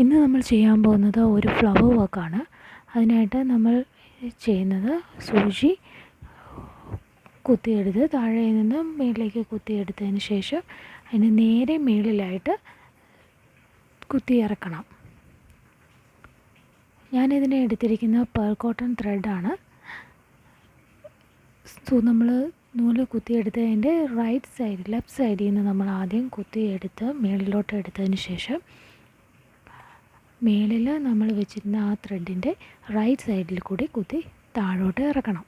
ഇന്ന് നമ്മൾ ചെയ്യാൻ പോകുന്നത് ഒരു ഫ്ലവർ വർക്കാണ്. അതിനായിട്ട് നമ്മൾ ചെയ്യുന്നത് സൂചി കുത്തിയെടുത്ത് താഴെ നിന്ന് മുകളിലേക്ക് കുത്തിയെടുത്തതിന് ശേഷം അതിന് നേരെ മുകളിലായിട്ട് കുത്തിയിറക്കണം. ഞാനിതിനെ എടുത്തിരിക്കുന്ന പേൾ കോട്ടൺ ത്രെഡാണ്. നമ്മൾ നൂല് കുത്തിയെടുത്തതിൻ്റെ ലെഫ്റ്റ് സൈഡിൽ നിന്ന് നമ്മൾ ആദ്യം കുത്തിയെടുത്ത് മുകളിലോട്ട് എടുത്തതിന് ശേഷം മേളിൽ നമ്മൾ വെച്ചിരുന്ന ആ ത്രെഡിൻ്റെ റൈറ്റ് സൈഡിൽ കൂടി കുത്തി താഴോട്ട് ഇറക്കണം.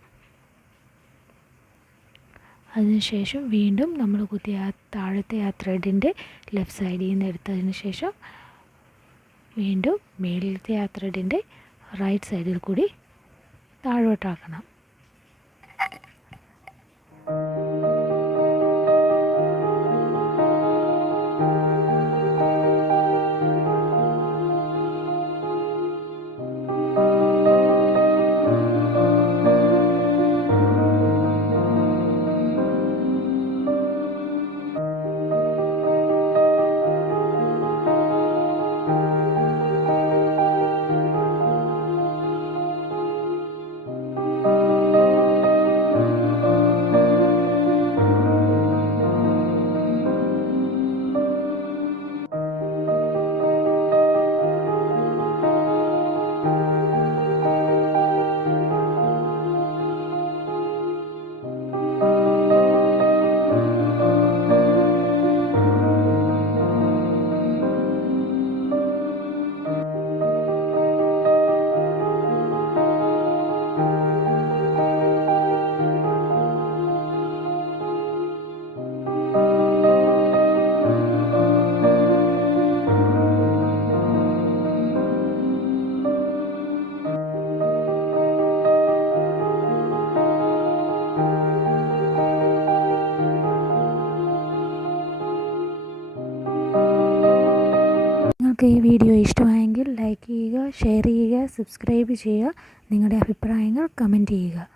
അതിനുശേഷം വീണ്ടും നമ്മൾ കുത്തിയ താഴത്തെ ആ ത്രെഡിൻ്റെ ലെഫ്റ്റ് സൈഡിൽ നിന്ന് എടുത്തതിന് ശേഷം വീണ്ടും മേളിലത്തെ ആ ത്രെഡിൻ്റെ റൈറ്റ് സൈഡിൽ കൂടി താഴോട്ടാക്കണം. നിങ്ങൾക്ക് ഈ വീഡിയോ ഇഷ്ടമായെങ്കിൽ ലൈക്ക് ചെയ്യുക, ഷെയർ ചെയ്യുക, സബ്സ്ക്രൈബ് ചെയ്യുക. നിങ്ങളുടെ അഭിപ്രായങ്ങൾ കമൻറ്റ് ചെയ്യുക.